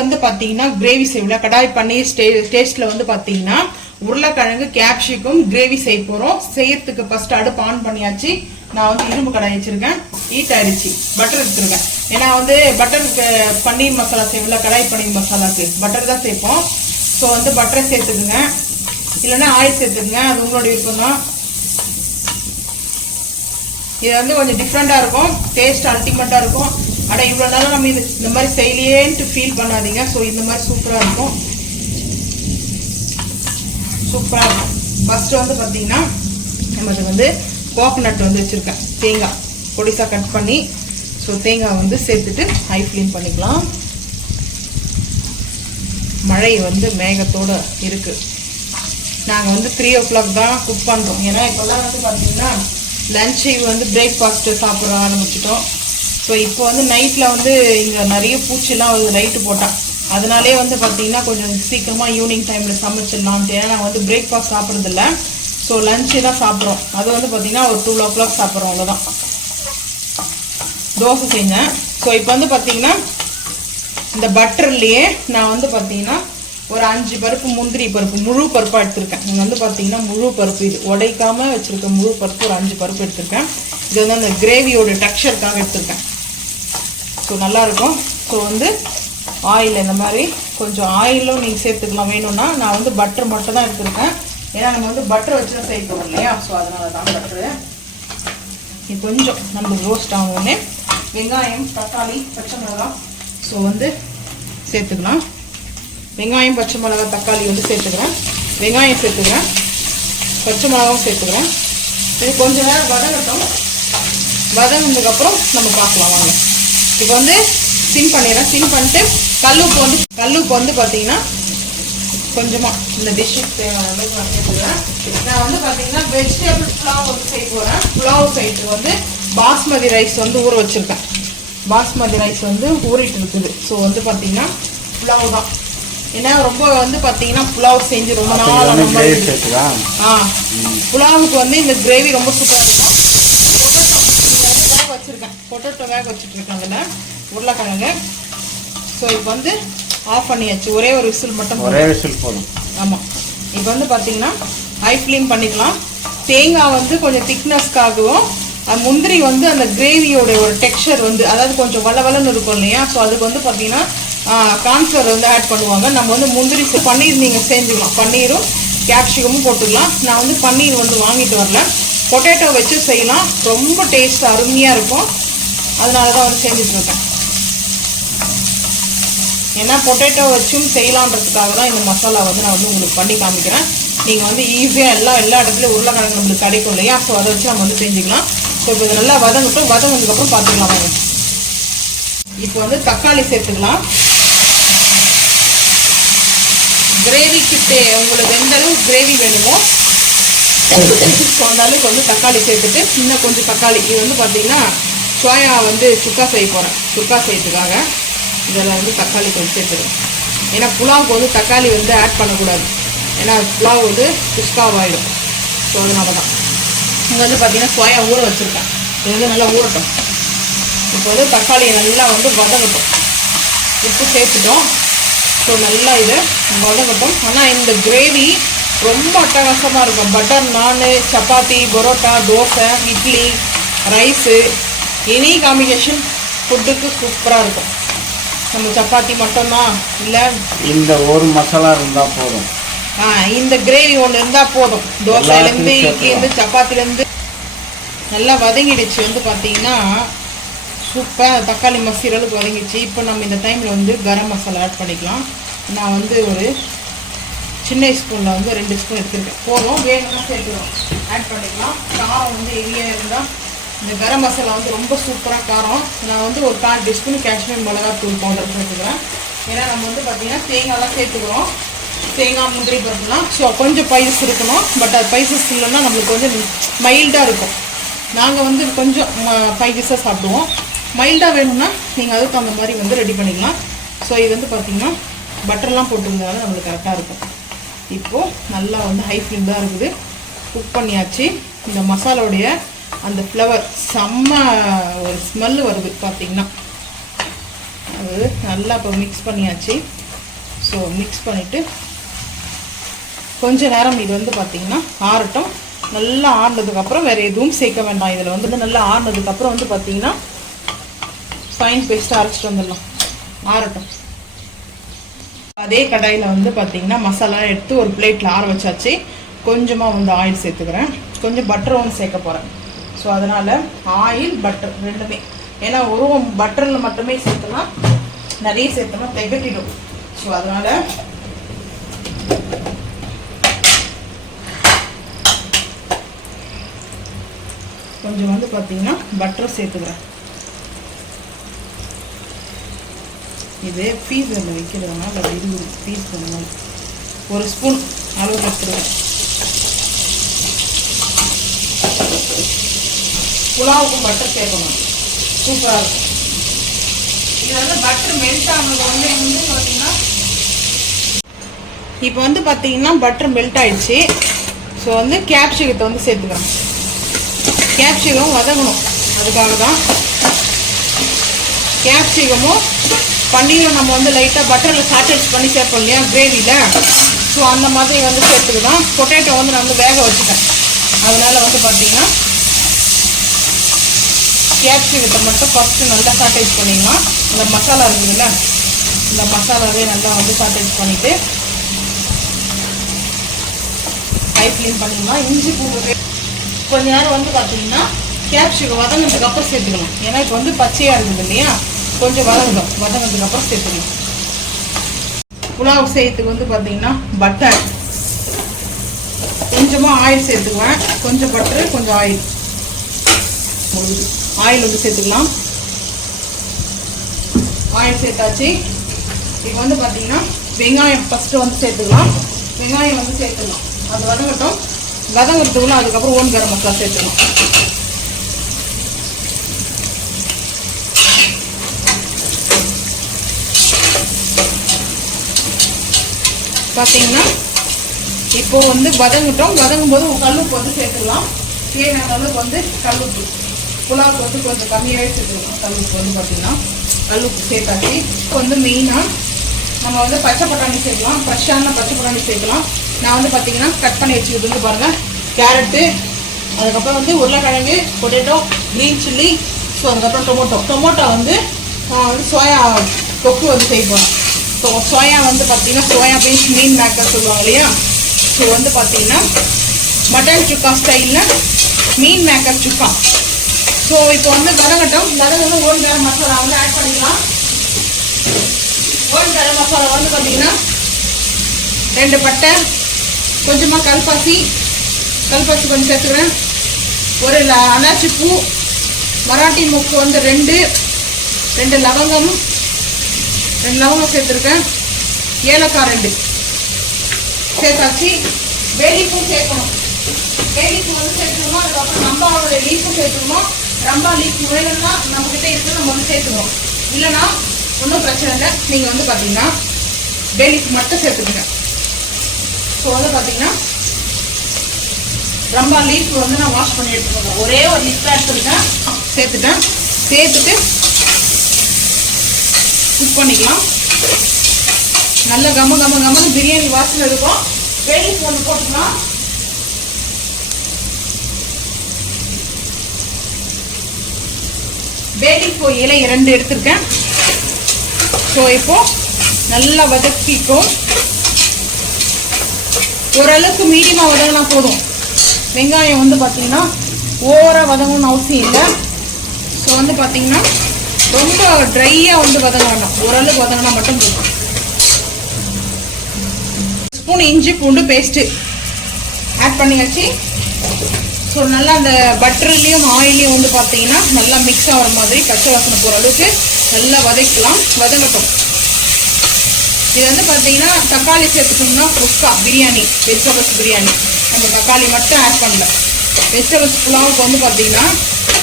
வந்து பார்த்தீங்கன்னா கிரேவி செய்யல கடாய் பன்னீர் டேஸ்ட்டில் வந்து பார்த்தீங்கன்னா உருளைக்கிழங்கு கேப்சிகம் கிரேவி செய்ய போகிறோம். செய்யறதுக்கு ஃபர்ஸ்ட் அடுப்பு ஆன் பண்ணியாச்சு. நான் வந்து இரும்பு கடாய் வச்சிருக்கேன். ஹீட் ஆயிடுச்சு. பட்டர் எடுத்துருக்கேன். ஏன்னா வந்து பட்டருக்கு பன்னீர் மசாலா செய்யல கடாய் பன்னீர் மசாலாக்கு பட்டர் தான் சேர்ப்போம். ஸோ வந்து பட்டரை சேர்த்துக்குங்க, இல்லைன்னா ஆயில் சேர்த்துக்குங்க, அது உங்களோட விருப்பம் தான். இது வந்து கொஞ்சம் டிஃப்ரெண்டாக இருக்கும், டேஸ்ட் அல்டிமேட்டாக இருக்கும். ஆனால் இவ்வளோ நாளும் நம்ம இது இந்த மாதிரி செய்யலையேன்ட்டு ஃபீல் பண்ணாதீங்க. ஸோ இந்த மாதிரி சூப்பராக இருக்கும், சூப்பராக இருக்கும். ஃபஸ்ட்டு வந்து பார்த்தீங்கன்னா நமக்கு வந்து கோகனட் வந்து வச்சுருக்கேன், தேங்காய் பொடிசாக கட் பண்ணி. ஸோ தேங்காய் வந்து சேர்த்துட்டு ஹை ஃப்ளேம் பண்ணிக்கலாம். மழை வந்து மேகத்தோடு இருக்குது. நாங்கள் வந்து 3 o'clock தான் குக் பண்ணுறோம். ஏன்னா இப்போல்லாம் வந்து பார்த்தீங்கன்னா லஞ்சு வந்து பிரேக்ஃபாஸ்ட்டு சாப்பிட ஆரம்பிச்சிட்டோம். ஸோ இப்போ வந்து நைட்டில் வந்து இங்கே நிறைய பூச்சிலாம் வந்து லைட்டு போட்டான். அதனாலே வந்து பார்த்தீங்கன்னா கொஞ்சம் சீக்கிரமாக ஈவினிங் டைமில் சமைச்சிடலான்ட்டு. ஏன்னா நாங்கள் வந்து பிரேக்ஃபாஸ்ட் சாப்பிட்றதில்ல. ஸோ லஞ்சு தான் சாப்பிட்றோம். அது வந்து பார்த்தீங்கன்னா ஒரு 2 o'clock சாப்பிட்றோம், அவ்வளோதான். தோசை செஞ்சேன். ஸோ இப்போ வந்து பார்த்தீங்கன்னா இந்த பட்டர்லேயே நான் வந்து பார்த்தீங்கன்னா ஒரு 5 பருப்பு முந்திரி பருப்பு முழு பருப்பாக எடுத்திருக்கேன். நீங்கள் வந்து பார்த்தீங்கன்னா முழு பருப்பு, இது உடைக்காமல் வச்சுருக்க முழு பருப்பு ஒரு 5 பருப்பு எடுத்திருக்கேன். இது வந்து அந்த கிரேவியோட டெக்ஸ்சருக்காக எடுத்திருக்கேன். ஸோ நல்லாயிருக்கும். ஸோ வந்து ஆயில் இந்த மாதிரி கொஞ்சம் ஆயிலும் நீங்கள் சேர்த்துக்கலாம் வேணும்னா. நான் வந்து பட்டர் மட்டும் தான் எடுத்திருக்கேன். ஏன்னா நம்ம வந்து பட்டர் வச்சு தான் சேர்க்கணும் இல்லையா. ஸோ அதனால தான் பட்டரு. இது கொஞ்சம் நம்ம ரோஸ்ட் ஆகணுன்னே வெங்காயம், தக்காளி, பச்சை மிளகாய் ஸோ வந்து சேர்த்துக்கலாம். வெங்காயம், பச்சை மிளகாய், தக்காளி வந்து சேர்த்துக்கிறேன். வெங்காயம் சேர்த்துக்கிறேன், பச்சை மிளகாவும் சேர்த்துக்கிறேன். இது கொஞ்சம் நேரம் வதங்கட்டும். வதங்கினதுக்கப்புறம் நம்ம பார்க்கலாம் வாங்க. இப்போ வந்து சிம் பண்ணிடுறேன். சிம் பண்ணிட்டு கல்லுப்பு வந்து பார்த்தீங்கன்னா கொஞ்சமாக இந்த டிஷ்ஷுக்கு தேவையான அளவுக்கு நான் சேர்த்துக்கிறேன். நான் வந்து பார்த்தீங்கன்னா வெஜிடபிள் புலாவ் வந்து செய்ய போகிறேன். புலாவ் செய்யறதுக்கு வந்து பாஸ்மதி ரைஸ் வந்து ஊற வச்சுருக்கேன். பாஸ்மதி ரைஸ் வந்து ஊறிட்டு இருக்குது. ஸோ வந்து பார்த்தீங்கன்னா புலாவ் தான். ஏன்னா ரொம்ப வந்து பார்த்தீங்கன்னா புலாவ் செஞ்சு ரொம்ப நாள் அந்த மாதிரி புலாவுக்கு வந்து இந்த கிரேவி ரொம்ப சூப்பராக இருக்கும். பொட்டேட்டோ வேக வச்சுட்ருக்கேன் அதில் உருளைக்கிழங்கு. ஸோ இப்போ வந்து ஆஃப் பண்ணியாச்சு. ஒரே ஒரு விசில் மட்டும், ஒரே விசில் போதும். ஆமாம். இப்போ வந்து பார்த்தீங்கன்னா ஹை ஃப்ளேம் பண்ணிக்கலாம். தேங்காய் வந்து கொஞ்சம் திக்னஸ்க்காகவும் முந்திரி வந்து அந்த கிரேவியோட ஒரு டெக்ஸ்சர் வந்து அதாவது கொஞ்சம் வளவலன்னு இருக்கும் இல்லையா. ஸோ அதுக்கு வந்து பார்த்தீங்கன்னா கார்ன்ஃப்ளவர் வந்து ஆட் பண்ணுவாங்க. நம்ம வந்து முந்திரி பன்னீர் நீங்கள் செஞ்சுக்கலாம். பன்னீரும் கேப்சிகமும் போட்டுக்கலாம். நான் வந்து பன்னீர் வந்து வாங்கிட்டு வரல, பொட்டேட்டோ வச்சு செய்யலாம். ரொம்ப டேஸ்ட் அருமையாக இருக்கும். அதனால தான் வந்து செஞ்சுட்ருக்கேன். ஏன்னா பொட்டேட்டோ வச்சும் செய்யலான்றதுக்காக தான் இந்த மசாலா வந்து நான் வந்து உங்களுக்கு பண்ணி காமிக்கிறேன். நீங்கள் வந்து ஈஸியாக எல்லா இடத்துலையும் உருளைக்கிழங்கு நம்மளுக்கு கிடைக்கும் இல்லையா. ஸோ அதை வச்சு நம்ம வந்து செஞ்சுக்கலாம். ஸோ இப்போ இது நல்லா வதங்கினதுக்கப்புறம் பார்த்துக்கலாம் வாங்க. இப்போ வந்து தக்காளி சேர்த்துக்கலாம். கிரேவிக்கு உங்களுக்கு எந்த அளவுக்கு கிரேவி வேணுமோ ஸோ அந்த அளவுக்கு வந்து தக்காளி சேர்த்துட்டு இன்னும் கொஞ்சம் தக்காளி. இது வந்து பார்த்தீங்கன்னா சோயா வந்து சுக்கா செய்ய போகிறேன். சுக்கா செய்யறதுக்காக இதில் வந்து தக்காளி கொஞ்சம் சேர்த்துருவேன். ஏன்னா புலாவுக்கு வந்து தக்காளி வந்து ஆட் பண்ணக்கூடாது. ஏன்னா புலாவ் வந்து குஸ்காவாயிடும். ஸோ அதனால தான் இங்கே வந்து பார்த்தீங்கன்னா சோயா ஊற வச்சுருக்கேன். இது வந்து நல்லா ஊறட்டும். இப்போ வந்து தக்காளியை நல்லா வந்து வதங்கட்டும். உப்பு சேர்த்துட்டோம். ஸோ நல்லா இது வதங்கட்டும். ஆனால் இந்த கிரேவி ரொம்ப அட்டகாசமாக இருக்கும். பட்டர் நான், chapati, parotta, dosa, idli, rice, any combination ஃபுட்டுக்கு சூப்பராக இருக்கும். நம்ம சப்பாத்தி மட்டும்தான் இல்லை, இந்த ஒரு மசாலா இருந்தால் போதும். இந்த கிரேவி ஒன்று இருந்தால் போதும். தோசைலேருந்து, இட்லிலேருந்து, சப்பாத்திலேருந்து நல்லா வதங்கிடுச்சு. வந்து பார்த்தீங்கன்னா சூப்பராக தக்காளி மசிறலுக்கு வதங்கிடுச்சு. இப்போ நம்ம இந்த டைமில் வந்து கரம் மசாலா ஆட் பண்ணிக்கலாம். நான் வந்து ஒரு சின்ன ஸ்பூனில் வந்து 2 ஸ்பூன் எடுத்துருக்கேன். போதும், வேணும்னா சேர்த்துக்கிறோம், ஆட் பண்ணிக்கலாம். காரம் வந்து ஹெவியாக இருந்தால் இந்த கரம் மசாலா வந்து ரொம்ப சூப்பராக காரம். நான் வந்து ஒரு 1/4 டீஸ்பூன் காஷ்மீர் மிளகாத்தூள் பவுடர் சேர்த்துக்கிறேன். ஏன்னா நம்ம வந்து பார்த்திங்கன்னா தேங்காய்லாம் சேர்த்துக்கிறோம். தேங்காய், முந்திரி பருப்புலாம். ஸோ கொஞ்சம் ஸ்பைசஸ் இருக்கணும். பட் அது ஸ்பைசஸ் இல்லைன்னா நம்மளுக்கு கொஞ்சம் மைல்டாக இருக்கும். நாங்கள் வந்து கொஞ்சம் ஸ்பைசஸாக சாப்பிடுவோம். மைல்டாக வேணும்னா நீங்கள் அதுக்கு அந்த மாதிரி வந்து ரெடி பண்ணிக்கலாம். ஸோ இது வந்து பார்த்திங்கன்னா பட்டர்லாம் போட்டிருந்தனால நம்மளுக்கு கரெக்டாக இருக்கும். இப்போது நல்லா வந்து ஹை ஃப்ளேம் தான் இருக்குது. குக் பண்ணியாச்சு. இந்த மசாலாவுடைய அந்த ஃப்ளவர் செம்ம ஒரு ஸ்மெல்லு வருது. பார்த்திங்கன்னா அது நல்லா இப்போ மிக்ஸ் பண்ணியாச்சு. ஸோ மிக்ஸ் பண்ணிவிட்டு கொஞ்ச நேரம் இது வந்து பார்த்திங்கன்னா ஆறட்டும். நல்லா ஆறுனதுக்கப்புறம் வேறு எதுவும் சேர்க்க வேண்டாம். இதில் வந்து நல்லா ஆறுனதுக்கப்புறம் வந்து பார்த்திங்கன்னா ஃபைன் பேஸ்ட்டாக அரைச்சிட்டு வந்துடலாம். ஆறட்டும். அதே கடாயில் வந்து பார்த்திங்கன்னா மசாலா எடுத்து ஒரு பிளேட்டில் ஆற வச்சாச்சு. கொஞ்சமாக வந்து ஆயில் சேர்த்துக்கிறேன். கொஞ்சம் பட்டரும் சேர்க்க போகிறேன். ஸோ அதனால் ஆயில் பட்டர் ரெண்டுமே, ஏன்னா ஒரு பட்டரில் மட்டுமே சேர்த்தோம்னா நிறைய சேர்த்தோம்னா திகட்டிடும். ஸோ அதனால் கொஞ்சம் வந்து பார்த்திங்கன்னா பட்டர் சேர்த்துக்கிறேன். இது பீஸில் வைக்கிறதுனால அது இது பீஸ் பண்ணணும். ஒரு ஸ்பூன் அளவு எடுத்துருவேன். புலாவுக்கும் பட்டர் சேர்க்கணும், சூப்பராக இருக்கும். இது வந்து பட்டர் மெல்ட் ஆனது வந்து பார்த்தீங்கன்னா இப்போ வந்து பார்த்தீங்கன்னா பட்டர் மெல்ட் ஆயிடுச்சு. ஸோ வந்து கேப்சிகத்தை வந்து சேர்த்துக்கிறேன். கேப்சிகம் வதங்கணும், அதுக்காக தான். கேப்சிகமும் பன்னீரும் நம்ம வந்து லைட்டாக பட்டரில் சாட்டேஜ் பண்ணி சேர்ப்போம் இல்லையா கிரேவியில். ஸோ அந்த மாதிரி வந்து சேர்த்துக்கலாம். பொட்டேட்டோ வந்து நான் வந்து வேக வச்சுட்டேன். அதனால் வந்து பார்த்திங்கன்னா கேப்சிகத்தை மட்டும் ஃபஸ்ட்டு நல்லா சாட்டேஜ் பண்ணிடலாம். இந்த மசாலா இருக்குதுல்ல, இந்த மசாலாவே நல்லா வந்து சாட்டேஜ் பண்ணிவிட்டு ஹை ஃப்ளேம் பண்ணிடலாம். இஞ்சி பூண்டு கொஞ்ச நேரம் வந்து பார்த்திங்கன்னா கேப்சிகம் வதங்கினதுக்கு அப்புறம் சேர்த்துக்கலாம். ஏன்னா இப்போ வந்து பச்சையாக இருக்குது இல்லையா, கொஞ்சம் வதங்கினதுக்கு அப்புறம் சேர்த்துக்கலாம். புலாவ் செய்யறதுக்கு வந்து பார்த்திங்கன்னா பட்டர், கொஞ்சமாக ஆயில் சேர்த்துக்குவேன். கொஞ்சம் பட்டரு, கொஞ்சம் ஆயில் வந்து சேர்த்துக்கலாம். ஆயில் சேர்த்தாச்சு. இப்போ வந்து பார்த்திங்கன்னா வெங்காயம் ஃபஸ்ட்டு வந்து சேர்த்துக்கலாம். வெங்காயம் வந்து சேர்த்துக்கலாம். அது வதங்கட்டும். வதங்கிறதுக்குள்ள அதுக்கப்புறம் ஓன் கரம் மசாலா சேர்த்துக்கலாம். பார்த்தீங்கன்னா இப்போ வந்து வதங்கட்டும். வதங்கும் போது கல்லுப்பு வந்து சேர்த்துக்கலாம். தேவையான அளவுக்கு வந்து கல்லுப்பு, புலாவுக்கு வந்து கொஞ்சம் கம்மியாகவே சேர்த்துக்கலாம். கல்லுப்பு வந்து பார்த்திங்கன்னா கல்லுப்பு சேர்த்தாச்சு. இப்போ வந்து மெயினாக நம்ம வந்து பச்சை பட்டாணி சேர்க்கலாம். ஃப்ரெஷ்ஷான பச்சை பட்டாணி சேர்க்கலாம். நான் வந்து பார்த்திங்கன்னா கட் பண்ணி வச்சுக்கிறது வந்து பாருங்கள், கேரட்டு, அதுக்கப்புறம் வந்து உருளைக்கிழங்கு, பொட்டேட்டோ, க்ரீன் சில்லி, ஸோ அதுக்கப்புறம் டொமோட்டோ வந்து சோயா தொக்கு வந்து செய்வோம். ஸோ சோயா வந்து பார்த்திங்கன்னா சோயா பீன்ஸ் மீன் மேக்கர் சொல்லுவாங்க இல்லையா. ஸோ வந்து பார்த்திங்கன்னா மட்டன் சுக்கா ஸ்டைலில் மீன் மேக்கர் சுக்கா. ஸோ இப்போ வந்து வதங்கட்டும். வதங்கணும். ஓன் கரம் மசாலா வந்து ஆட் பண்ணிக்கலாம். ஓன் கரம் மசாலா வந்து பார்த்திங்கன்னா 2 பட்டை, கொஞ்சமாக கல்பாசி கொஞ்சம் சேர்த்துக்கிறேன். ஒரு அனாச்சி பூ, மராட்டி மொக்கு வந்து 2 லவங்கம் சேர்த்துருக்கேன். ஏலக்காய் 2 சேர்த்தாச்சு. வேலிப்பூ சேர்க்கணும். வேலிப்பூ வந்து சேர்த்துக்கணும். அதுக்கப்புறம் ரம்பாவோட லீஃபும் சேர்த்துக்கணும். ரம்பா லீஃப் வேணும்னா நம்மக்கிட்ட இருக்கு, நம்ம வந்து சேர்த்துக்கணும். இல்லைன்னா ஒன்றும் பிரச்சனை இல்லை. நீங்கள் வந்து பார்த்தீங்கன்னா வேலிப்பூ மட்டும் சேர்த்துக்கங்க. ஸோ வந்து பார்த்தீங்கன்னா ரம்பா லீஃப் வந்து நான் வாஷ் பண்ணி எடுத்துக்கோங்க. ஒரே ஒரு லீஃப் தான் எடுத்துருக்கேன். சேர்த்துட்டு குக் பண்ணிக்கலாம். நல்ல கமன்னு பிரியாணி வாசனை இருக்கும். வேலிப்பூ ஒன்று போட்டுக்கலாம். வேலிப்பூ இலை 2 எடுத்திருக்கேன். ஸோ இப்போ நல்லா வதக்கிக்கும். ஓரளவுக்கு மீடியமாக வதங்கினா போதும். வெங்காயம் வந்து பார்த்தீங்கன்னா ஓவராக வதங்கணும்னு அவசியம் இல்லை. ஸோ வந்து பார்த்தீங்கன்னா ரொம்ப ட்ரையாக வந்து வதங்க வேண்டாம். ஓரளவுக்கு வதங்கினா மட்டும் போதும். ஸ்பூன் இஞ்சி பூண்டு பேஸ்ட்டு ஆட் பண்ணியாச்சு. ஸோ நல்லா அந்த பட்டர்லேயும் ஆயிலையும் வந்து பார்த்தீங்கன்னா நல்லா மிக்ஸ் ஆகிற மாதிரி பச்சை வாசனை போகிற அளவுக்கு நல்லா வதக்கலாம். வதங்கட்டும். இது வந்து பார்த்தீங்கன்னா தக்காளி சேர்த்துட்டோம்னா குஸ்கா பிரியாணி, வெஜிடபிள்ஸ் பிரியாணி, நம்ம தக்காளி மட்டும் ஆட் பண்ணல. வெஜிடபிள்ஸ் புலாவுக்கு வந்து பார்த்தீங்கன்னா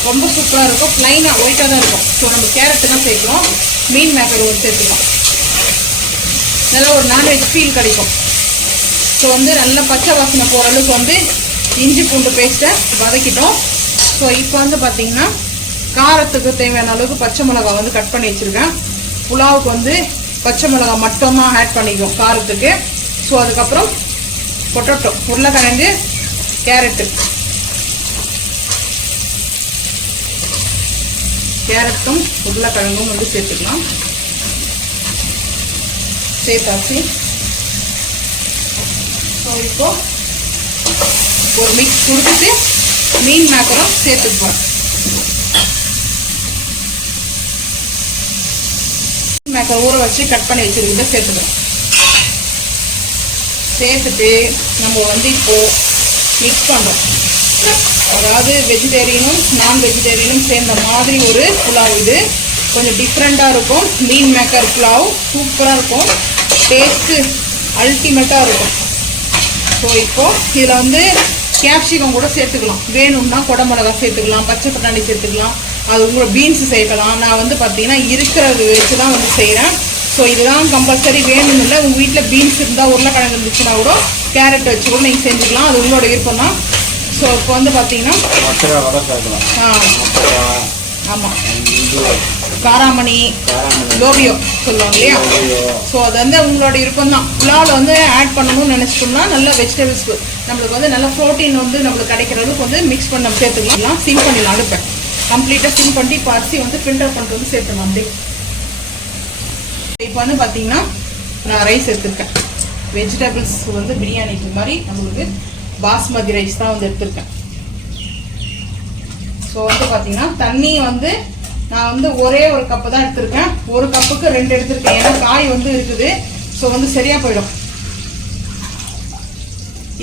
ரொம்ப சூப்பராக இருக்கும். ப்ளைனாக ஒயிட்டாக தான் இருக்கும். ஸோ நம்ம கேரட்டு தான் சேர்க்கலாம். மீன் மேக்கர் ஒரு சேர்த்துக்கலாம். நல்லா ஒரு நான்வெஜ் ஃபீல் கிடைக்கும். ஸோ வந்து நல்லா பச்சை வாசனை போகிற அளவுக்கு வந்து இஞ்சி பூண்டு பேஸ்ட்டை வதக்கிட்டோம். ஸோ இப்போ வந்து பார்த்திங்கன்னா காரத்துக்கு தேவையான அளவுக்கு பச்சை மிளகாய் வந்து கட் பண்ணி வச்சுருக்கேன். புலாவுக்கு வந்து பச்சை மிளகாய் மட்டும்தான் ஆட் பண்ணிக்கும் காரத்துக்கு. ஸோ அதுக்கப்புறம் பொட்டேட்டோ, உருளைக்கிழங்கு, கேரட்டும் உருளைக்கிழங்கும் வந்து சேர்த்துக்கலாம். சேர்த்தாச்சு. ஸோ இப்போ ஒரு மிக்ஸ் கொடுத்துட்டு மீன் மேக்கரும் சேர்த்துக்குவோம். மேக்கர் ஊற வச்சு கட் பண்ணி வச்சிருக்கிறத சேர்த்துக்கிறோம். சேர்த்துட்டு நம்ம வந்து இப்போ மிக்ஸ் பண்ணுறோம். அதாவது வெஜிடேரியனும் நான் வெஜிடேரியனும் சேர்ந்த மாதிரி ஒரு புலாவ். இது கொஞ்சம் டிஃப்ரெண்ட்டாக இருக்கும். மீன் மேக்கர் புலாவ் சூப்பராக இருக்கும். டேஸ்ட்டு அல்டிமேட்டாக இருக்கும். ஸோ இப்போது இதில் வந்து கேப்சிகம் கூட சேர்த்துக்கலாம். வேணும்னா குடமிளகா சேர்த்துக்கலாம், பச்சை பட்டாணி சேர்த்துக்கலாம், அது உங்களோட பீன்ஸ் சேர்க்கலாம். நான் வந்து பார்த்தீங்கன்னா இருக்கிறது வச்சு தான் வந்து செய்கிறேன். ஸோ இதுதான் கம்பல்சரி வேணும்னு இல்லை. உங்கள் வீட்டில் பீன்ஸ் இருந்தால், உருளைக்கிழங்கு இருந்துச்சுன்னா கூட கேரட் வச்சு கூட நீங்கள் செஞ்சுக்கலாம். அது உங்களோட விருப்பம் தான். ஸோ இப்போ வந்து பார்த்தீங்கன்னா ஆமாம் காராமணி, லோபியோ சொல்லுவாங்க இல்லையா. ஸோ அது வந்து உங்களோட விருப்பம் தான். புலாவில் வந்து ஆட் பண்ணணும்னு நினச்சிட்டோம்னா நல்ல வெஜிடபிள்ஸ் நம்மளுக்கு வந்து நல்ல ப்ரோட்டீன் வந்து நம்மளுக்கு கிடைக்கிறதுக்கு வந்து மிக்ஸ் பண்ண நம்ம சேர்த்துக்கலாம். சிம் பண்ணிடலாம். அடுப்பேன் கம்ப்ளீட்டாக சிம் பண்ணி இப்போ அரிசி வந்து ஃபில்டர் பண்ணிட்டு வந்து சேர்த்துக்கலாம். அப்படி இப்போ வந்து பார்த்தீங்கன்னா நான் ரைஸ் எடுத்துருக்கேன். வெஜிடபிள்ஸ் வந்து பிரியாணிக்கு மாதிரி நம்மளுக்கு பாஸ்மதி ரைஸ் தான் வந்து எடுத்துருக்கேன். ஸோ வந்து பார்த்தீங்கன்னா தண்ணி வந்து நான் வந்து ஒரே ஒரு கப்பு தான் எடுத்திருக்கேன். ஒரு கப்புக்கு 2 எடுத்திருக்கேன். ஏன்னா காய் வந்து இருக்குது. ஸோ வந்து சரியாக போயிடும்.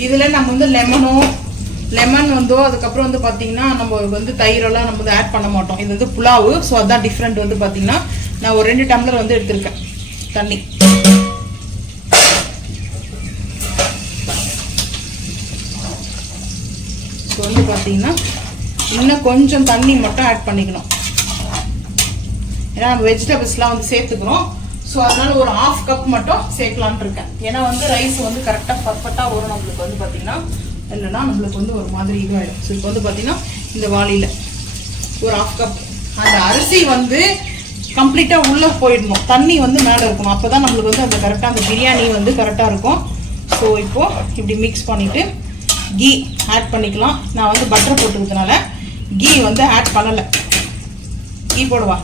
இதில் நம்ம வந்து லெமன் வந்தோ அதுக்கப்புறம் வந்து பார்த்தீங்கன்னா நம்ம வந்து தயிரெல்லாம் நம்ம வந்து ஆட் பண்ண மாட்டோம். இது வந்து புலாவு. ஸோ அதுதான் டிஃப்ரெண்ட். வந்து பார்த்தீங்கன்னா நான் ஒரு 2 டம்ளர் வந்து எடுத்திருக்கேன் தண்ணி. ஸோ வந்து பார்த்தீங்கன்னா இன்னும் கொஞ்சம் தண்ணி மட்டும் ஆட் பண்ணிக்கணும். ஏன்னா நம்ம வெஜிடபிள்ஸ்லாம் வந்து சேர்த்துக்கிறோம். ஸோ அதனால ஒரு 1/2 கப் மட்டும் சேர்க்கலான்ட்டு இருக்கேன். ஏன்னா வந்து ரைஸ் வந்து கரெக்டாக பர்ஃபெக்டாக வரும் நம்மளுக்கு வந்து பார்த்தீங்கன்னா. இல்லைன்னா நம்மளுக்கு வந்து ஒரு மாதிரி இதுவாகிடும். ஸோ இப்போ வந்து பார்த்தீங்கன்னா இந்த வாளியில் ஒரு 1/2 கப். அந்த அரிசி வந்து கம்ப்ளீட்டாக உள்ளே போயிடணும். தண்ணி வந்து மேலே இருக்கணும். அப்போ தான் நம்மளுக்கு வந்து அந்த கரெக்டாக அந்த பிரியாணி வந்து கரெக்டாக இருக்கும். ஸோ இப்போது இப்படி மிக்ஸ் பண்ணிவிட்டு கீ ஆட் பண்ணிக்கலாம். நான் வந்து பட்டர் போட்டுக்கிறதுனால கீ வந்து ஆட் பண்ணலை. கீ போடுவா,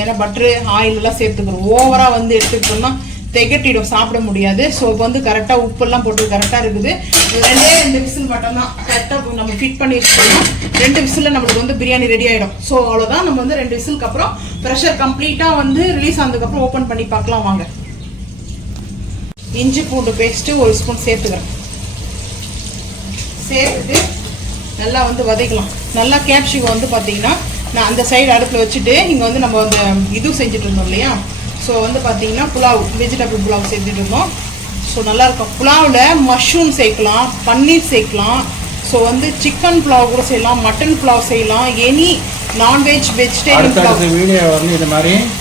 ஏன்னா பட்ரு ஆயில் எல்லாம் சேர்த்துக்கிறோம். ஓவராக வந்து எடுத்துக்கிட்டோம்னா திகட்டிடும், சாப்பிட முடியாது. ஸோ இப்போ வந்து கரெக்டாக உப்பெல்லாம் போட்டு கரெக்டாக இருக்குது. 2 விசில் மட்டும்தான் கரெக்டாக நம்ம ஃபிட் பண்ணி வச்சுக்கோங்க. 2 விசிலில் நம்மளுக்கு வந்து பிரியாணி ரெடி ஆகிடும். ஸோ அவ்வளோதான். நம்ம வந்து 2 விசிலுக்கு அப்புறம் ப்ரெஷர் கம்ப்ளீட்டாக வந்து ரிலீஸ் ஆனதுக்கப்புறம் ஓப்பன் பண்ணி பார்க்கலாம் வாங்க. இஞ்சி பூண்டு பேஸ்ட்டு 1 ஸ்பூன் சேர்த்துக்கிறேன். சேர்த்துட்டு நல்லா வந்து வதக்கலாம். நல்லா கேப்சிகம் வந்து பார்த்தீங்கன்னா நான் அந்த சைடு அடுப்பில் வச்சுட்டு இங்கே வந்து நம்ம வந்து இது செஞ்சுட்டு இருந்தோம் இல்லையா. ஸோ வந்து பார்த்தீங்கன்னா புலாவ், வெஜிடபிள் புலாவ் செஞ்சுட்டு இருந்தோம். ஸோ நல்லாயிருக்கும். புலாவில் மஷ்ரூம் சேர்க்கலாம், பன்னீர் சேர்க்கலாம். ஸோ வந்து சிக்கன் புலாவ் கூட செய்யலாம், மட்டன் புலாவ் செய்யலாம், எனி நான்வெஜ் வெஜிடேரியன் புலாவ்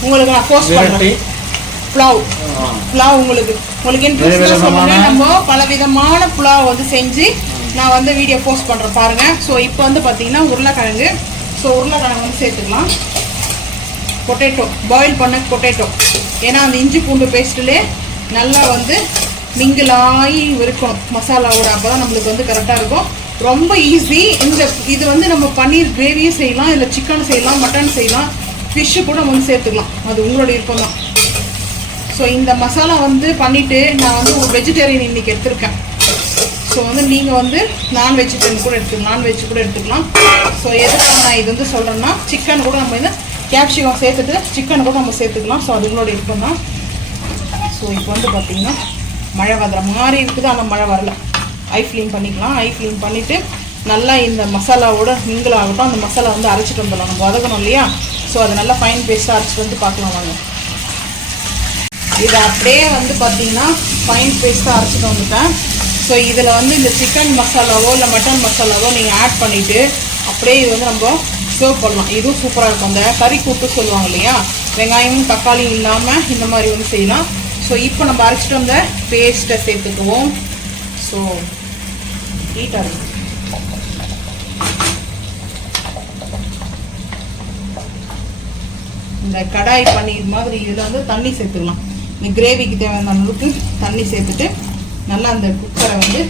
உங்களுக்கு நான் போஸ்ட் பண்ணுறேன். புலாவ் உங்களுக்கு இன்ட்ரெஸ்ட் சொல்லுங்க. நம்ம பல விதமான புலாவ் வந்து செஞ்சு நான் வந்து வீடியோ போஸ்ட் பண்ணுறேன் பாருங்கள். ஸோ இப்போ வந்து பார்த்தீங்கன்னா உருளைக்கிழங்கு. ஸோ உருளைக்கிழங்கு வந்து சேர்த்துக்கலாம். பொட்டேட்டோ, பாயில் பண்ண பொட்டேட்டோ. ஏன்னா அந்த இஞ்சி பூண்டு பேஸ்ட்லேயே நல்லா வந்து மிங்கிளாகி இருக்கணும் மசாலாவோட. அப்போ தான் நம்மளுக்கு வந்து கரெக்டாக இருக்கும். ரொம்ப ஈஸி. இது வந்து நம்ம பன்னீர் கிரேவியும் செய்யலாம், இல்லை சிக்கன் செய்யலாம், மட்டன் செய்யலாம், ஃபிஷ்ஷு கூட வந்து சேர்த்துக்கலாம். அது உங்களோட விருப்பம் தான். ஸோ இந்த மசாலா வந்து பண்ணிவிட்டு நான் வந்து ஒரு வெஜிடேரியன் இன்றைக்கி எடுத்திருக்கேன். ஸோ வந்து நீங்கள் வந்து நான் வெஜிடேரியன் கூட எடுத்துக்கலாம். ஸோ எதுக்காக நான் இது வந்து சொல்கிறேன்னா, சிக்கன் கூட நம்ம வந்து கேப்சிகம் சேர்த்துட்டு சிக்கன் கூட நம்ம சேர்த்துக்கலாம். ஸோ அது உங்களோட விருப்பம் தான். ஸோ இப்போ வந்து பார்த்திங்கன்னா மழை வர்ற மாதிரி இருக்குது, ஆனால் மழை வரல. ஐ ஃப்ளீம் பண்ணிக்கலாம். ஐ ஃப்ளீம் பண்ணிவிட்டு நல்லா இந்த மசாலாவோட மிங்கிள் ஆகட்டும். அந்த மசாலா வந்து அரைச்சிட்டு வந்துடலாம். நம்ம வதக்கணும் இல்லையா. ஸோ அதை நல்லா ஃபைன் பேஸ்ட்டாக அரைச்சிட்டு வந்து பார்க்கலாம் வாங்க. இதை அப்படியே வந்து பார்த்தீங்கன்னா ஃபைன் பேஸ்ட்டாக அரைச்சிட்டு வந்துட்டேன். ஸோ இதில் வந்து இந்த சிக்கன் மசாலாவோ இல்லை மட்டன் மசாலாவோ நீங்கள் ஆட் பண்ணிவிட்டு அப்படியே இது வந்து நம்ம சர்வ் பண்ணலாம். இதுவும் சூப்பராக இருக்கும். அந்த கறி கூட்டு சொல்லுவாங்க இல்லையா, வெங்காயமும் தக்காளியும் இல்லாமல் இந்த மாதிரி வந்து செய்யலாம். ஸோ இப்போ நம்ம அரைச்சிட்டு வந்த பேஸ்ட்டை சேர்த்துக்குவோம். ஸோ ஹீட்டாக இருக்கும். இந்த கடாய் பன்னீர் மாதிரி இதில் வந்து தண்ணி சேர்த்துக்கலாம். இந்த கிரேவிக்கு தேவையான அளவுக்கு தண்ணி சேர்த்துட்டு நல்லா அந்த குக்கரை வந்து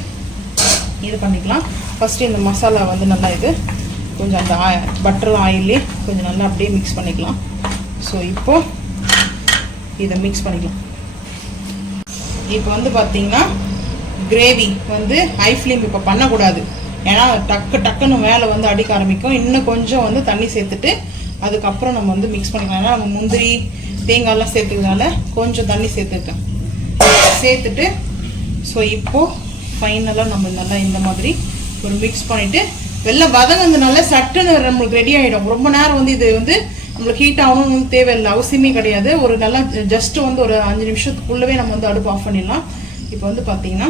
இது பண்ணிக்கலாம். ஃபஸ்ட்டு இந்த மசாலா வந்து நல்லா இது கொஞ்சம் அந்த பட்டர் ஆயிலே கொஞ்சம் நல்லா அப்படியே மிக்ஸ் பண்ணிக்கலாம். ஸோ இப்போது இதை மிக்ஸ் பண்ணிக்கலாம். இப்போ வந்து பார்த்திங்கன்னா கிரேவி வந்து ஹை ஃப்ளேம் இப்போ பண்ணக்கூடாது, ஏன்னா டக்குன்னு மேலே வந்து அடிக்க ஆரம்பிக்கும். இன்னும் கொஞ்சம் வந்து தண்ணி சேர்த்துட்டு அதுக்கப்புறம் நம்ம வந்து மிக்ஸ் பண்ணிக்கலாம். ஏன்னா நம்ம முந்திரி தேங்காயெல்லாம் சேர்த்துக்கிறதுனால கொஞ்சம் தண்ணி சேர்த்துட்டு ஸோ இப்போது ஃபைனலாக நம்ம நல்லா இந்த மாதிரி ஒரு மிக்ஸ் பண்ணிவிட்டு வெள்ளை வதங்கினால சட்டுன்னு நம்மளுக்கு ரெடி ஆகிடும். ரொம்ப நேரம் வந்து இது வந்து நம்மளுக்கு ஹீட் ஆகணும்னு தேவையில்லை, அவசியமே கிடையாது. ஒரு நல்லா ஜஸ்ட்டு வந்து ஒரு 5 நிமிஷத்துக்குள்ளவே நம்ம வந்து அடுப்பு ஆஃப் பண்ணிடலாம். இப்போ வந்து பார்த்திங்கன்னா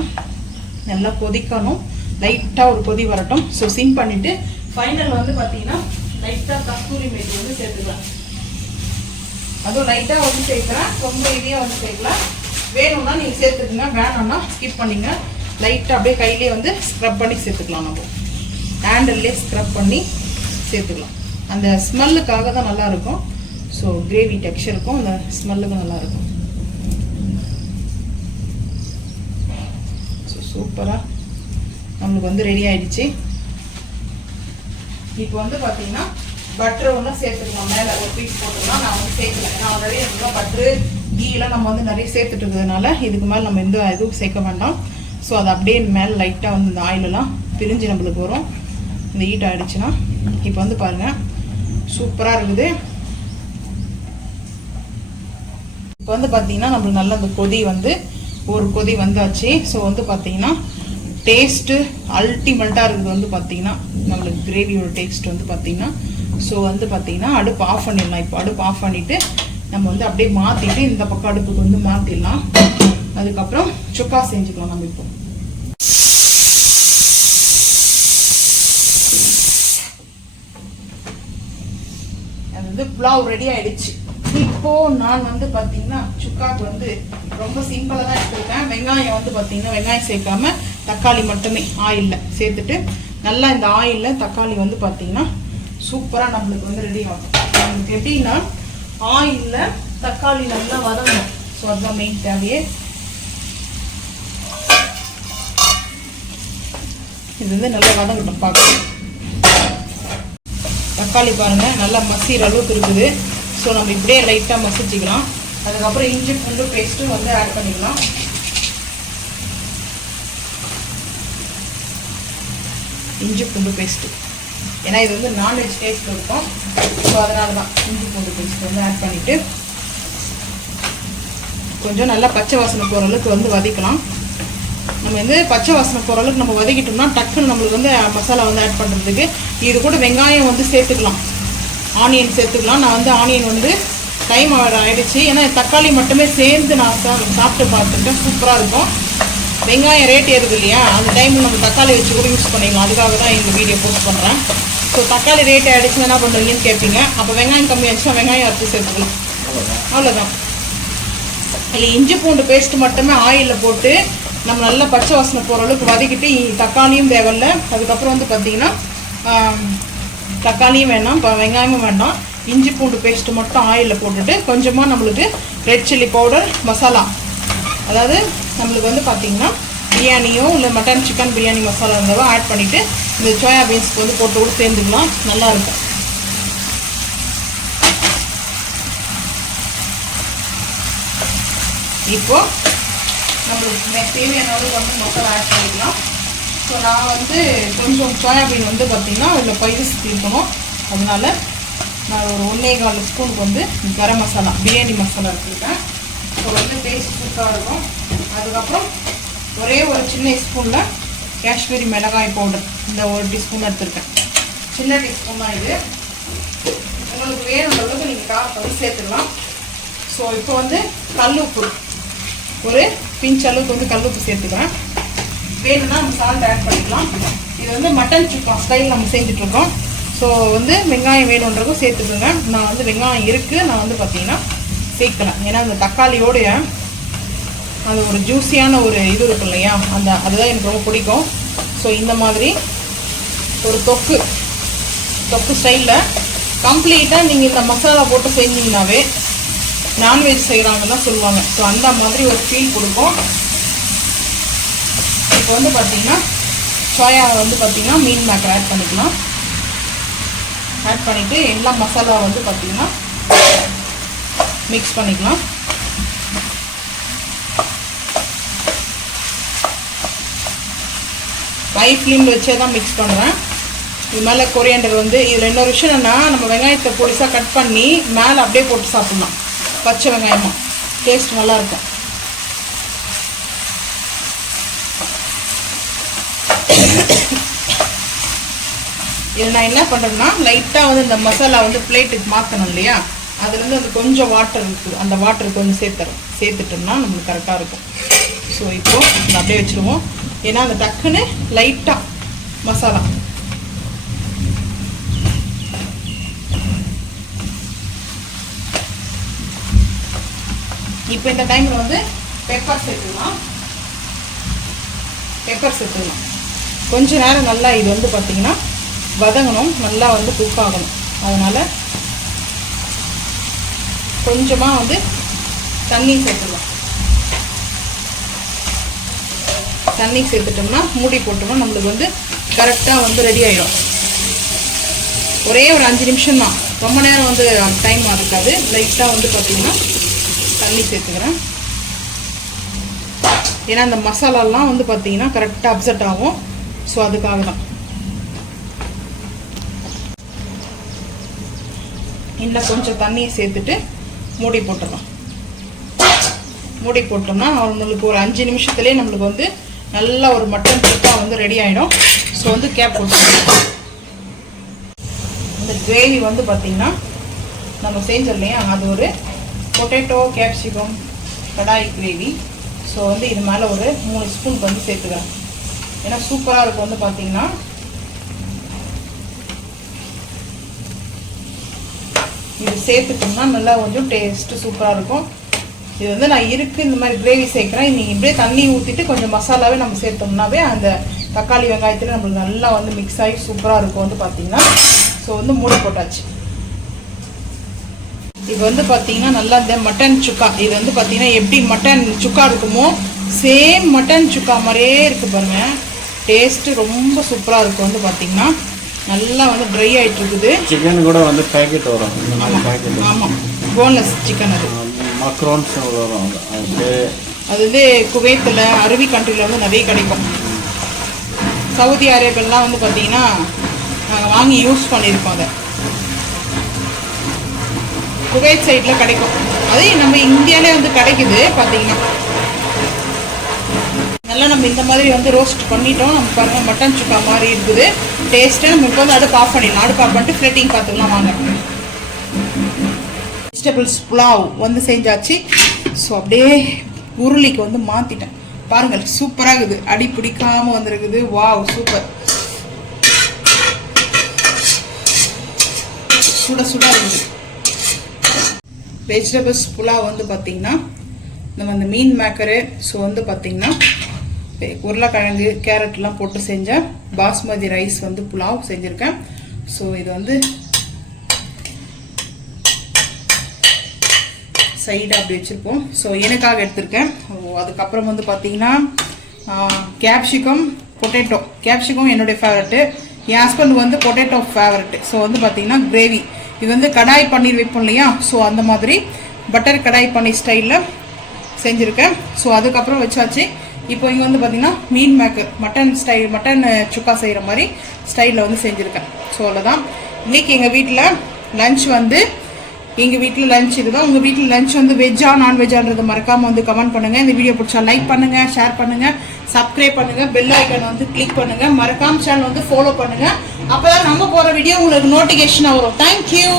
நல்லா கொதிக்கணும், லைட்டாக ஒரு கொதி வரட்டும். ஸோ சிம் பண்ணிவிட்டு ஃபைனல் வந்து பார்த்திங்கன்னா லைட்டாக கஸ்தூரி மேத்தி வந்து சேர்த்துக்கலாம். அதுவும் லைட்டாக வந்து சேர்க்குறேன், ரொம்ப இதையாக வந்து சேர்க்கலாம். வேணும்னா நீங்கள் சேர்த்துக்குங்க, வேணும்னா ஸ்கிப் பண்ணிங்க. லைட்டாக அப்படியே கையிலே வந்து ஸ்க்ரப் பண்ணி சேர்த்துக்கலாம். நம்ம ஹேண்டில்லே ஸ்க்ரப் பண்ணி சேர்த்துக்கலாம். அந்த ஸ்மெல்லுக்காக தான் நல்லாயிருக்கும். ஸோ கிரேவி டெக்ஸ்சருக்கும் அந்த ஸ்மெல்லுக்கும் நல்லாயிருக்கும். ஸோ சூப்பராக நம்மளுக்கு வந்து ரெடி ஆகிடுச்சு. இப்போ வந்து பார்த்தீங்கன்னா பட்டர் ஒன்றும் சேர்த்துக்கலாம், மேலே ஒரு பீஸ் போட்டுக்கலாம். நான் வந்து சேர்க்கல, ஏன்னா ஆல்ரெடி நல்லா பட்ரு கீலாம் நம்ம வந்து நிறைய சேர்த்துட்டு இருக்கிறதுனால இதுக்கு மேலே நம்ம எந்த இதுவும் சேர்க்க வேண்டாம். ஸோ அது அப்படியே மேலே லைட்டாக வந்து இந்த ஆயிலெல்லாம் பிரிஞ்சு நம்மளுக்கு வரும், இந்த ஹீட் ஆகிடுச்சுன்னா. இப்போ வந்து பாருங்கள் சூப்பராக இருக்குது. இப்போ வந்து பார்த்தீங்கன்னா நம்மளுக்கு நல்லா அந்த கொதி வந்து ஒரு கொதி வந்தாச்சு. ஸோ வந்து பார்த்தீங்கன்னா டேஸ்ட்டு அல்டிமேட்டாக இருக்குது. வந்து பார்த்தீங்கன்னா நம்மளுக்கு கிரேவியோட டேஸ்ட் வந்து பார்த்தீங்கன்னா ஸோ வந்து பார்த்தீங்கன்னா அடுப்பு ஆஃப் பண்ணிடலாம். இப்போ அடுப்பு ஆஃப் பண்ணிவிட்டு நம்ம வந்து அப்படியே மாற்றிட்டு இந்த பக்கம் அடுப்புக்கு வந்து மாற்றிடலாம். அதுக்கப்புறம் சுக்கா செஞ்சுக்கலாம். நம்ம இப்போ அது வந்து புலாவ் ரெடி ஆகிடுச்சு. இப்போது நான் வந்து பார்த்தீங்கன்னா சுக்காவுக்கு வந்து ரொம்ப சிம்பிளாக தான் எடுத்துருக்கேன். வெங்காயம் வந்து பார்த்தீங்கன்னா வெங்காயம் சேர்க்காம தக்காளி மட்டுமே ஆயிலில் சேர்த்துட்டு நல்லா இந்த ஆயிலில் தக்காளி வந்து பார்த்தீங்கன்னா சூப்பராக நம்மளுக்கு வந்து ரெடி ஆகும். நம்மளுக்கு எப்படின்னா ஆயிலில் தக்காளி நல்லா வதங்கணும். ஸோ அதுதான் மெயின் தேவையே. இது வந்து நல்லா வதங்கட்டும் பார்க்க. தக்காளி பாருங்கள் நல்லா மசிகிற அளவுக்கு இருக்குது. ஸோ நம்ம இப்படியே லைட்டாக மசிச்சுக்கலாம். அதுக்கப்புறம் இஞ்சி பூண்டு பேஸ்ட்டும் வந்து ஆட் பண்ணிக்கலாம். இஞ்சி பூண்டு பேஸ்ட்டு, ஏன்னா இது வந்து நான்வெஜ் டேஸ்ட் இருக்கும். ஸோ அதனால தான் இஞ்சி பூண்டு பேஸ்ட் வந்து ஆட் பண்ணிவிட்டு கொஞ்சம் நல்லா பச்சை வாசனை போகிற அளவுக்கு வந்து வதக்கலாம். நம்ம வந்து பச்சை வாசனை போகிற அளவுக்கு நம்ம வதக்கிட்டோம்னா டக்குன்னு நம்மளுக்கு வந்து மசாலா வந்து ஆட் பண்ணுறதுக்கு. இது கூட வெங்காயம் வந்து சேர்த்துக்கலாம், ஆனியன் சேர்த்துக்கலாம். நான் வந்து ஆனியன் வந்து டைம் ஆகிடுச்சு, ஏன்னா தக்காளி மட்டுமே சேர்ந்து நான் சாப்பிட்டு பார்த்துட்டேன், சூப்பராக இருக்கும். வெங்காயம் ரேட் ஏறுது இல்லையா, அந்த டைமில் நம்ம தக்காளி வச்சு கூட யூஸ் பண்ணிக்கலாம். அதுக்காக தான் இந்த வீடியோ போஸ்ட் பண்ணுறேன். ஸோ தக்காளி ரேட் ஆகிடுச்சுன்னா என்ன பண்ணுறீங்கன்னு கேட்பீங்க. அப்போ வெங்காயம் கம்மியாச்சுன்னா வெங்காயம் அரைச்சி சேர்த்துக்கலாம், அவ்வளோதான். இல்லை இஞ்சி பூண்டு பேஸ்ட்டு மட்டுமே ஆயிலில் போட்டு நம்ம நல்லா பச்சை வாசனை போகிற அளவுக்கு வதக்கிட்டு தக்காளியும் தேவையில்லை. அதுக்கப்புறம் வந்து பார்த்திங்கன்னா தக்காளியும் வேணாம், வெங்காயமும் வேண்டாம், இஞ்சி பூண்டு பேஸ்ட்டு மட்டும் ஆயிலில் போட்டுட்டு கொஞ்சமாக நம்மளுக்கு ரெட் சில்லி பவுடர் மசாலா, அதாவது நம்மளுக்கு வந்து பார்த்திங்கன்னா பிரியாணியோ இல்லை மட்டன் சிக்கன் பிரியாணி மசாலா இருந்தாவோ ஆட் பண்ணிவிட்டு இந்த சோயா பீன்ஸ்க்கு வந்து போட்டு கூட சேர்ந்துக்கலாம், நல்லாயிருக்கும். இப்போது நம்மளுக்கு தேவையான அளவுக்கு வந்து மசாலா ஆட் பண்ணிக்கலாம். ஸோ நான் வந்து கொஞ்சம் சோயாபீன் வந்து பார்த்திங்கன்னா அதில் பயிர் இருக்கணும், அதனால் நான் ஒரு 1.25 ஸ்பூனுக்கு வந்து கரம் மசாலா பிரியாணி மசாலா எடுத்துருக்கேன். ஸோ வந்து டேஸ்ட் சூப்பராக இருக்கும். அதுக்கப்புறம் ஒரே ஒரு சின்ன ஸ்பூனில் காஷ்மீரி மிளகாய் பவுடர் இந்த ஒரு டீஸ்பூன் எடுத்துருக்கேன், சின்ன டீஸ்பூன் தான் இது. உங்களுக்கு வேணுன்ற அளவுக்கு நீங்கள் காரத்தை வந்து சேர்த்துக்கலாம். ஸோ இப்போ வந்து கல் உப்பு ஒரு பிஞ்ச் அளவுக்கு வந்து கல் உப்பு சேர்த்துக்கிறேன். வேணும்னா நம்ம சால்ட் ஆட் பண்ணிக்கலாம். இது வந்து மட்டன் சுக்கா ஸ்டைல் நம்ம செஞ்சுட்ருக்கோம். ஸோ வந்து வெங்காயம் வேணுன்றதும் சேர்த்துக்கோங்க. நான் வந்து வெங்காயம் இருக்குது, நான் வந்து பார்த்திங்கன்னா சேர்க்கலாம், ஏன்னா அந்த தக்காளியோடைய அது ஒரு ஜூஸியான ஒரு இது இருக்கும் இல்லையா, அதுதான் எனக்கு ரொம்ப பிடிக்கும். ஸோ இந்த மாதிரி ஒரு தொக்கு ஸ்டைலில் கம்ப்ளீட்டாக நீங்கள் இந்த மசாலா போட்டு செஞ்சீங்கன்னாவே நான்வெஜ் செய்கிறாங்கன்னு தான் சொல்லுவாங்க. ஸோ அந்த மாதிரி ஒரு ஃபீல் கொடுக்கும். இப்போ வந்து பார்த்திங்கன்னா சோயாவை வந்து பார்த்திங்கன்னா மீன் மேக்கர் ஆட் பண்ணிக்கலாம். ஆட் பண்ணிவிட்டு எல்லா மசாலா வந்து பார்த்திங்கன்னா மிக்ஸ் பண்ணிக்கலாம். ஹை ஃப்ளேமில் வச்சே தான் மிக்ஸ் பண்ணுறேன். இது மேலே கொரியாண்டர் வந்து இதில் இன்னொரு விஷயம் என்னென்னா, நம்ம வெங்காயத்தை பொடிசாக கட் பண்ணி மேலே அப்படியே போட்டு சாப்பிட்லாம். பச்சை வெங்காயமாக டேஸ்ட் நல்லாயிருக்கும். இதில் நான் என்ன பண்ணுறேன்னா, லைட்டாக வந்து இந்த மசாலா வந்து பிளேட்டுக்கு மாற்றணும் இல்லையா, அதுலேருந்து அது கொஞ்சம் வாட்டர் இருக்குது, அந்த வாட்டர் கொஞ்சம் சேர்த்துட்டோம்னா நம்மளுக்கு கரெக்டாக இருக்கும். ஸோ இப்போது இதை அப்படியே வச்சுருவோம். ஏன்னா அந்த டக்குன்னு லைட்டாக மசாலா இப்போ இந்த டைமில் வந்து பெப்பர் சேர்த்துக்கலாம். கொஞ்ச நேரம் நல்லா இது வந்து பார்த்திங்கன்னா வதங்கணும், நல்லா வந்து குக் ஆகணும். அதனால் கொஞ்சமாக வந்து தண்ணி சேர்த்துக்கலாம். தண்ணி சேர்த்துட்டோம்னா மூடி போட்டோம்னா நம்மளுக்கு வந்து கரெக்டாக வந்து ரெடி ஆகிடும். ஒரே ஒரு 5 நிமிஷம் தான், ரொம்ப நேரம் வந்து டைம் இருக்காது. லைட்டாக வந்து பார்த்திங்கன்னா தண்ணி சேர்த்துக்கிறேன். ஏன்னா அந்த மசாலாலாம் வந்து பார்த்திங்கன்னா கரெக்டாக அப்செட் ஆகும். ஸோ அதுக்காக தான். இன்னும் கொஞ்சம் தண்ணியை சேர்த்துட்டு மூடி போட்டுடலாம். மூடி போட்டோம்னா நம்மளுக்கு ஒரு 5 நிமிஷத்துலேயே நம்மளுக்கு வந்து நல்லா ஒரு மட்டன் சுக்கா வந்து ரெடி ஆகிடும். ஸோ வந்து கேப் போட்டுக்கலாம். இந்த கிரேவி வந்து பார்த்திங்கன்னா நம்ம செஞ்சோம் இல்லையா, அது ஒரு பொட்டேட்டோ கேப்சிகம் கடாய் கிரேவி. ஸோ வந்து இது மேலே ஒரு 3 ஸ்பூன் வந்து சேர்த்துக்கிறேன். ஏன்னா சூப்பராக இருக்கும். வந்து பார்த்திங்கன்னா இது சேர்த்துட்டோம்னா நல்லா கொஞ்சம் டேஸ்ட்டு சூப்பராக இருக்கும். இது வந்து நான் இருக்குது இந்த மாதிரி கிரேவி சேர்க்குறேன். நீங்கள் இப்படியே தண்ணி ஊற்றிட்டு கொஞ்சம் மசாலாவே நம்ம சேர்த்தோம்னாவே அந்த தக்காளி வெங்காயத்தில் நம்மளுக்கு நல்லா வந்து மிக்ஸ் ஆகி சூப்பராக இருக்கும் வந்து பார்த்திங்கன்னா. ஸோ வந்து மூடி போட்டாச்சு. இது வந்து பார்த்திங்கன்னா நல்லா இந்த மட்டன் சுக்கா, இது வந்து பார்த்திங்கன்னா எப்படி மட்டன் சுக்கா இருக்குமோ சேம் மட்டன் சுக்கா மாதிரியே இருக்குது பாருங்கள். டேஸ்ட்டு ரொம்ப சூப்பராக இருக்கும். வந்து பார்த்திங்கன்னா நல்லா வந்து ட்ரை ஆகிட்டு இருக்குது. சிக்கன் கூட வந்து பேக்கெட் வரும். ஆமாம், போன்லெஸ் சிக்கன். அது மக்ரோன்ஸ் வரும். அது வந்து குவைத்தில் அரபி கண்ட்ரியில் வந்து நிறைய கிடைக்கும். சவுதி அரேபியெல்லாம் வந்து பார்த்திங்கன்னா நாங்கள் வாங்கி யூஸ் பண்ணியிருக்கோம். அதை குவைத் சைடில் கிடைக்கும். அதே நம்ம இந்தியாவிலே வந்து கிடைக்குது பார்த்திங்கன்னா. நல்லா நம்ம இந்த மாதிரி வந்து ரோஸ்ட் பண்ணிட்டோம். நம்ம பாருங்கள் மட்டன் சுக்கா மாதிரி இருக்குது டேஸ்ட்டு. நம்ம இப்போ வந்து அடுப்பு ஆஃப் பண்ணிடலாம். அடுப்பு ஆஃப் பண்ணிட்டு ஃப்ளேட்டிங் பார்த்துக்கலாம் வாங்க. வெஜிடபிள்ஸ் புலாவ் வந்து செஞ்சாச்சு. ஸோ அப்படியே உருளிக்கு வந்து மாற்றிட்டேன். பாருங்கள் சூப்பராக இருக்குது. அடி பிடிக்காமல் வந்துருக்குது. Wow super. சுட சுட இருக்குது. வெஜிடபிள்ஸ் புலாவ் வந்து பார்த்திங்கன்னா நம்ம அந்த மீன் மேக்கரு, ஸோ வந்து பார்த்திங்கன்னா உருளைக்கிழங்கு கேரட்லாம் போட்டு செஞ்ச பாஸ்மதி ரைஸ் வந்து புலாவ் செஞ்சுருக்கேன். ஸோ இது வந்து சைடாக அப்படி வச்சுருப்போம். ஸோ எனக்காக எடுத்திருக்கேன். அதுக்கப்புறம் வந்து பார்த்திங்கன்னா கேப்சிகம் பொட்டேட்டோ. கேப்சிகம் என்னுடைய ஃபேவரெட்டு, என் ஹஸ்பண்ட் வந்து பொட்டேட்டோ ஃபேவரெட்டு. ஸோ வந்து பார்த்திங்கன்னா கிரேவி இது வந்து கடாய் பன்னீர் வைப்போம் இல்லையா, ஸோ அந்த மாதிரி பட்டர் கடாய் பன்னீர் ஸ்டைலில் செஞ்சுருக்கேன். ஸோ அதுக்கப்புறம் வச்சாச்சு. இப்போ இங்கே வந்து பார்த்திங்கன்னா மீன் மேக்கர் மட்டன் சுக்கா செய்கிற மாதிரி ஸ்டைலில் வந்து செஞ்சுருக்கேன். ஸோ அவ்வளோதான். இன்றைக்கி எங்கள் வீட்டில் லன்ச் வந்து இதுதான். உங்கள் வீட்டில் லன்ச் வந்து வெஜ்ஜா நான்வெஜ்ஜான்றது மறக்காமல் வந்து கமெண்ட் பண்ணுங்கள். இந்த வீடியோ பிடிச்சா லைக் பண்ணுங்கள், ஷேர் பண்ணுங்கள், சப்ஸ்கிரைப் பண்ணுங்கள், பெல் ஐக்கானை வந்து கிளிக் பண்ணுங்கள். மறக்காமல் சேனல் வந்து ஃபாலோ பண்ணுங்கள். அப்போ தான் நம்ம போகிற வீடியோ உங்களுக்கு நோட்டிஃபிகேஷனாக வரும். தேங்க்யூ.